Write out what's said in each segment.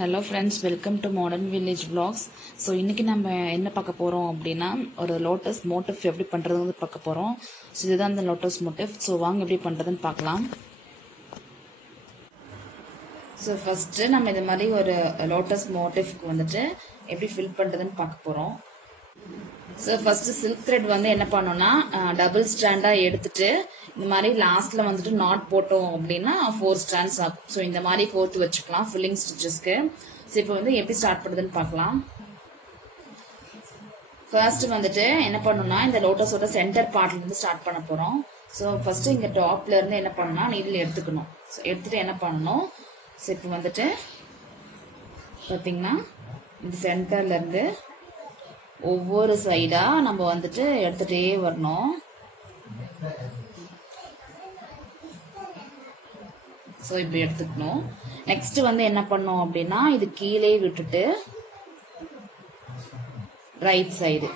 Hello friends, welcome to Modern Village Vlogs. So இன்னைக்கு நம்ம என்ன பார்க்க போறோம் அப்படின்னா ஒரு லோட்டஸ் மோட்டிவ் எப்படி பண்றதுன்னு பார்க்க போறோம். ஸோ இதுதான் அந்த லோட்டஸ் மோட்டிவ். ஸோ வாங்க எப்படி பண்றதுன்னு பார்க்கலாம். ஸோ ஃபர்ஸ்ட் நம்ம இந்த மாதிரி ஒரு லோட்டஸ் மோட்டிவ்க்கு வந்துட்டு எப்படி ஃபில் பண்றதுன்னு பார்க்க போறோம். ஸோ ஃபர்ஸ்ட் சில்க் த்ரெட் வந்து என்ன பண்ணோம்னா டபுள் ஸ்டாண்டா எடுத்துட்டு இந்த மாதிரி லாஸ்ட்ல வந்துட்டு நாட் போட்டோம் அப்படின்னா 4 ஸ்டாண்ட்ஸ் ஆகும். ஸோ இந்த மாதிரி கோர்த்து வச்சுக்கலாம் ஃபில்லிங் ஸ்டிச்சஸ்க்கு. ஸோ இப்போ வந்து எப்படி ஸ்டார்ட் பண்ணுறதுன்னு பார்க்கலாம். ஃபர்ஸ்ட் வந்துட்டு என்ன பண்ணணும்னா இந்த லோட்டஸோட சென்டர் பார்ட்ல இருந்து ஸ்டார்ட் பண்ண போறோம். ஸோ ஃபர்ஸ்ட் இங்க டாப்ல இருந்து என்ன பண்ணணும்னா நீடில் எடுத்துக்கணும். ஸோ எடுத்துட்டு என்ன பண்ணணும், ஸோ இப்போ வந்துட்டு பார்த்தீங்கன்னா இந்த சென்டர்ல இருந்து ஒவ்வொரு சைடா நம்ம வந்துட்டு எடுத்துட்டே வரணும். ஸோ இப்படி எடுத்துக்கணும். நெக்ஸ்ட் வந்து என்ன பண்ணோம் அப்படின்னா இது கீழே விட்டுட்டு ரைட் சைடு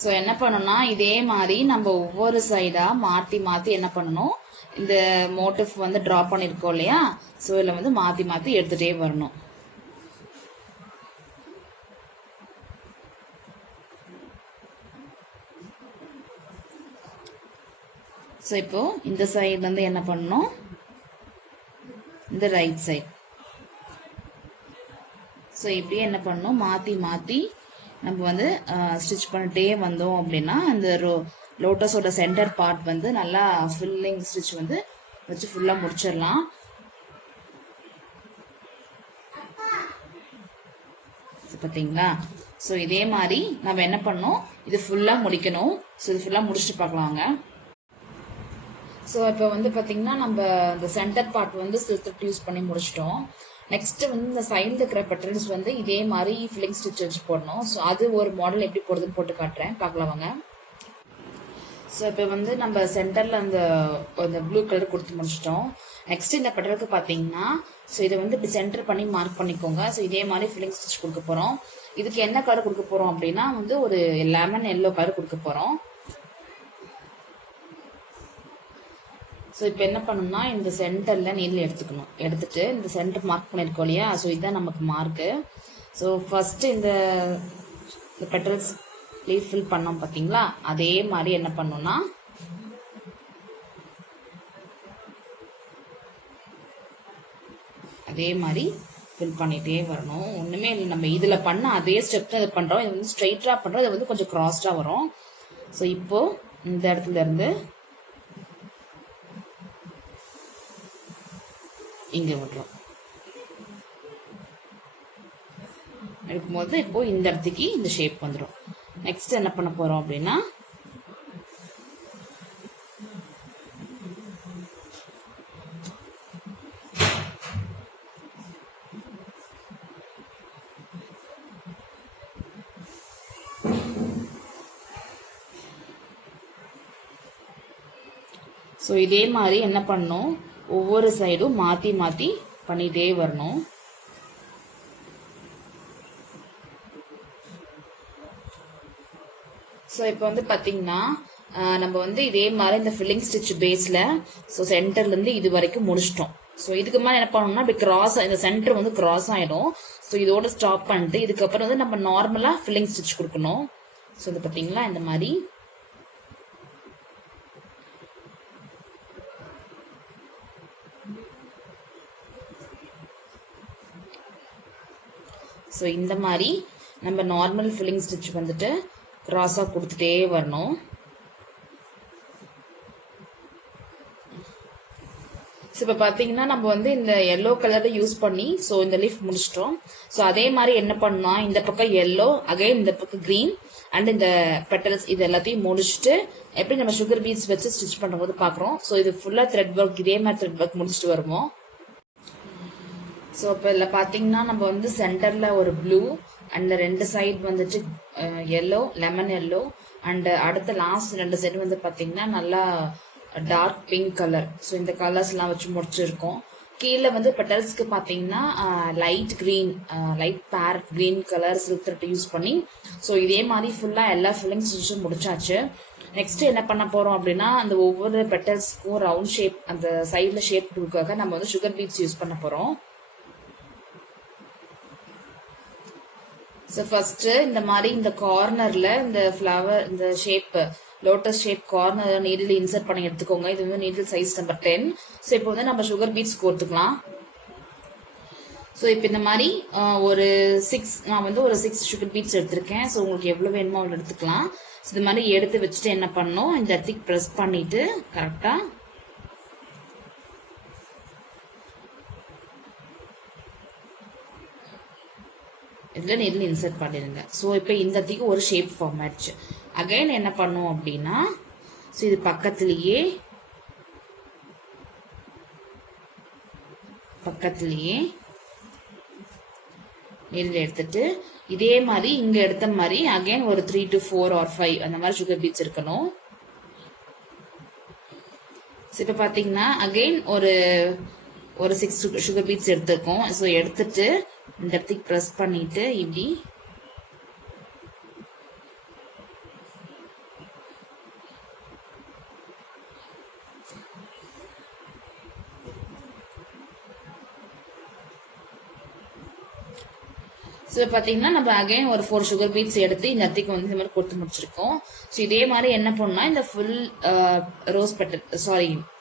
ஸோ என்ன பண்ணணும்னா இதே மாதிரி நம்ம ஒவ்வொரு சைடா மாத்தி மாத்தி என்ன பண்ணணும், இந்த மோட்டிவ் வந்து டிரா பண்ணிருக்கோம் இல்லையா, ஸோ இதுல வந்து மாத்தி மாத்தி எடுத்துட்டே வரணும். ஸோ இப்போ இந்த சைடு வந்து என்ன பண்ணணும், இந்த ரைட் சைடு. ஸோ இப்படியே என்ன பண்ணணும் மாத்தி மாத்தி நம்ம வந்து ஸ்டிச் பண்ணிட்டே வந்தோம் அப்படின்னா இந்த லோட்டஸோட சென்டர் பார்ட் வந்து நல்லா ஃபில்லிங் ஸ்டிச் வந்து வச்சு ஃபுல்லா முடிச்சிடலாம். பார்த்தீங்களா? ஸோ இதே மாதிரி நம்ம என்ன பண்ணோம், இது ஃபுல்லா முடிக்கணும். ஸோ இது ஃபுல்லா முடிச்சுட்டு பார்க்கலாங்க. ஸோ இப்போ வந்து பார்த்தீங்கன்னா நம்ம இந்த சென்டர் பார்ட் வந்து சில்க் யூஸ் பண்ணி முடிச்சிட்டோம். நெக்ஸ்ட் வந்து இந்த சைடில் இருக்கிற பெட்டல்ஸ் வந்து இதே மாதிரி ஃபில்லிங் ஸ்டிச் வச்சு போடணும். ஸோ அது ஒரு மாடல் எப்படி போடுறதுன்னு போட்டு காட்டுறேன், பார்க்கலாம் வாங்க. ஸோ இப்போ வந்து நம்ம சென்டர்ல அந்த ப்ளூ கலர் கொடுத்து முடிச்சிட்டோம். நெக்ஸ்ட் இந்த பெட்டலுக்கு பார்த்தீங்கன்னா ஸோ இதை வந்து இப்படி சென்டர் பண்ணி மார்க் பண்ணிக்கோங்க. ஸோ இதே மாதிரி ஃபில்லிங் ஸ்டிச் கொடுக்க போறோம். இதுக்கு என்ன கலர் கொடுக்க போறோம் அப்படின்னா வந்து ஒரு லெமன் எல்லோ கலர் கொடுக்க போறோம். ஸோ இப்போ என்ன பண்ணணும்னா இந்த சென்டர்ல நீடில் எடுத்துக்கணும். எடுத்துட்டு இந்த சென்டர் மார்க் பண்ணிருக்கோம் இல்லையா, ஸோ இதுதான் நமக்கு மார்க்கு. ஸோ ஃபர்ஸ்ட் இந்த பெட்டல்ஸ் லீஃப் ஃபில் பண்ணோம் பார்த்தீங்களா, அதே மாதிரி என்ன பண்ணணும்னா அதே மாதிரி ஃபில் பண்ணிட்டே வரணும். ஒண்ணுமே இல்லை, நம்ம இதுல பண்ண அதே ஸ்டெப் தான் இது பண்றோம். இது வந்து ஸ்ட்ரைட்டா பண்றோம், இது வந்து கொஞ்சம் கிராஸ்டா வரும். ஸோ இப்போ இந்த இடத்துல இருந்து இங்க விடுறோம். எடுக்கும்போது இப்போ இந்த இடத்துக்கு இந்த ஷேப் வந்துடும். நெக்ஸ்ட் என்ன பண்ண போறோம் அப்படின்னா ஸோ இதே மாதிரி என்ன பண்ணணும், ஒவ்வொரு சைடும் மாத்தி மாத்தி பண்ணிட்டே வரணும். ஸோ இப்போ வந்து பாத்தீங்கன்னா நம்ம வந்து இதே மாதிரி இந்த ஃபில்லிங் ஸ்டிச் பேஸ்ல ஸோ சென்டர்ல இருந்து இது வரைக்கும் முடிச்சிட்டோம். ஸோ இதுக்கு மேலே என்ன பண்ணணும்னா இப்படி கிராஸ், இந்த சென்டர் வந்து கிராஸ் ஆயிடும். ஸோ இதோட ஸ்டாப் பண்ணிட்டு இதுக்கப்புறம் வந்து நம்ம நார்மலா ஃபில்லிங் ஸ்டிச் கொடுக்கணும். ஸோ இது பாத்தீங்களா இந்த மாதிரி. ஸோ இந்த மாதிரி நம்ம நார்மல் ஃபில்லிங் ஸ்டிச் வந்துட்டு கிராஸா கொடுத்துட்டே வரணும். ஸோ இப்போ பார்த்தீங்கன்னா நம்ம வந்து இந்த எல்லோ கலரை யூஸ் பண்ணி ஸோ இந்த லீஃப் முடிச்சிட்டோம். ஸோ அதே மாதிரி என்ன பண்ணோம், இந்த பக்கம் எல்லோ, அகைன் இந்த பக்கம் கிரீன் அண்ட் இந்த பெட்டல்ஸ் இது எல்லாத்தையும் முடிச்சுட்டு எப்படி நம்ம சுகர் பீட்ஸ் வச்சு ஸ்டிச் பண்ணும்போது பார்க்குறோம். ஸோ இது ஃபுல்லாக த்ரெட் ஒர்க், இதே மாதிரி த்ரெட் ஒர்க் முடிச்சுட்டு வருவோம். ஸோ இப்போ இதில் பார்த்தீங்கன்னா நம்ம வந்து சென்டர்ல ஒரு ப்ளூ அண்ட் ரெண்டு சைடு வந்துட்டு எல்லோ, லெமன் எல்லோ அண்ட் அடுத்த லாஸ்ட் ரெண்டு சைடு வந்து பார்த்தீங்கன்னா நல்லா டார்க் பிங்க் கலர். ஸோ இந்த கலர்ஸ் எல்லாம் வச்சு முடிச்சிருக்கோம். கீழே வந்து பெட்டல்ஸ்க்கு பார்த்தீங்கன்னா light green light farad green colour silk thread use பண்ணி ஸோ இதே மாதிரி ஃபுல்லாக எல்லா ஃபில்லிங் ஸ்டிச்சும் முடிச்சாச்சு. நெக்ஸ்ட் என்ன பண்ண போறோம் அப்படின்னா அந்த ஒவ்வொரு பெட்டல்ஸ்க்கும் ரவுண்ட் ஷேப் அந்த சைட்ல ஷேப் கொடுக்காக நம்ம வந்து சுகர் பீட்ஸ் யூஸ் பண்ண போறோம். ஸோ ஃபர்ஸ்ட் இந்த மாதிரி இந்த கார்னர்ல இந்த ஃப்ளவர் இந்த shape lotus shape corner needle insert பண்ணி எடுத்துக்கோங்க. இது வந்து நீடில் சைஸ் நம்பர் 10. ஸோ இப்போ வந்து நம்ம சுகர் பீட்ஸ் கோர்த்துக்கலாம். ஸோ இப்போ இந்த மாதிரி நான் வந்து ஒரு 6 சுகர் பீட்ஸ் எடுத்திருக்கேன். ஸோ உங்களுக்கு எவ்வளோ வேணுமோ அவ்வளோ எடுத்துக்கலாம். ஸோ இது மாதிரி எடுத்து வச்சுட்டு என்ன பண்ணணும், இந்த இடத்துக்கு ப்ரெஸ் பண்ணிட்டு கரெக்டா இதுல நீடில் இன்சர்ட் பண்ணிடுங்க. ஸோ இப்போ இந்த இடத்துக்கு ஒரு ஷேப் ஃபார்ம் ஆயிடுச்சு. அகைன் என்ன பண்ணும் அப்படின்னா ஸோ இது பக்கத்திலேயே நீடில் எடுத்துட்டு இதே மாதிரி இங்க எடுத்த மாதிரி அகைன் ஒரு 3 to 4 or 5 அந்த மாதிரி சுகர் பீட்ஸ் இருக்கணும். இப்ப பாத்தீங்கன்னா அகைன் ஒரு 6 சுகர் பீட்ஸ் எடுத்துருக்கோம். ஸோ எடுத்துட்டு இந்த இடத்துக்கு ப்ரெஸ் பண்ணிட்டு இப்படி ஸோ பார்த்தீங்கன்னா நம்ம அகைன் ஒரு 4 சுகர் பீட்ஸ் எடுத்து இந்த இடத்துக்கு வந்து இந்த மாதிரி கொடுத்து முடிச்சிருக்கோம். ஸோ இதே மாதிரி என்ன பண்ணா இந்த ஃபுல்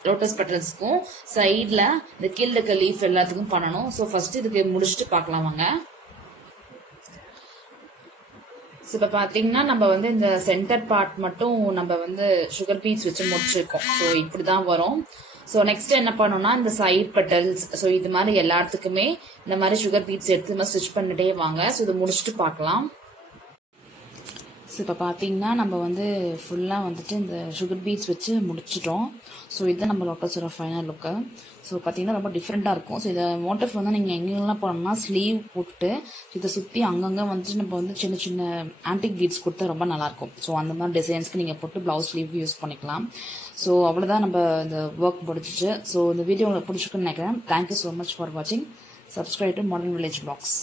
லோட்டஸ் பெட்டல்ஸ்க்கும் சைட்ல இந்த கீழே இருக்க லீஃப் எல்லாத்துக்கும் பண்ணணும். ஸோ ஃபர்ஸ்ட் இதுக்கு முடிச்சுட்டு பார்க்கலாம் வாங்க. ஸோ இப்போ பார்த்தீங்கன்னா நம்ம வந்து இந்த சென்டர் பார்ட் மட்டும் நம்ம வந்து சுகர் பீட்ஸ் வச்சு முடிச்சிருக்கோம். ஸோ இப்படிதான் வரும். ஸோ நெக்ஸ்ட் என்ன பண்ணோம்னா இந்த சைட் பெட்டல்ஸ் ஸோ இது மாதிரி எல்லாத்துக்குமே இந்த மாதிரி சுகர் பீட்ஸ் எடுத்து ஸ்டிச் பண்ணிட்டே வாங்க. ஸோ இதை முடிச்சுட்டு பார்க்கலாம். ஸோ இப்போ பார்த்தீங்கன்னா நம்ம வந்து ஃபுல்லாக வந்துட்டு இந்த சுகர் பீட்ஸ் வச்சு முடிச்சிட்டோம். ஸோ இதுதான் நம்ம லோட்டஸோட ஃபைனல் லுக்கு. ஸோ பார்த்தீங்கன்னா ரொம்ப டிஃப்ரெண்ட்டாக இருக்கும். ஸோ இதை மோட்டிவ் வந்து நீங்கள் எங்கெல்லாம் போனோம்னா ஸ்லீவ் போட்டுட்டு இதை சுற்றி அங்கங்கே வந்துட்டு நம்ம வந்து சின்ன சின்ன ஆன்டிக் பீட்ஸ் கொடுத்தா ரொம்ப நல்லாயிருக்கும். ஸோ அந்த மாதிரி டிசைன்ஸ்க்கு நீங்கள் போட்டு ப்ளவுஸ் ஸ்லீவ் யூஸ் பண்ணிக்கலாம். ஸோ அவ்வளோதான் நம்ம இந்த ஒர்க் முடிச்சிச்சு. ஸோ இந்த வீடியோ உங்களுக்கு பிடிச்சிருக்குன்னு நினைக்கிறேன். தேங்க்யூ ஸோ மச் ஃபார் வாட்சிங். Subscribe to modern village blocks.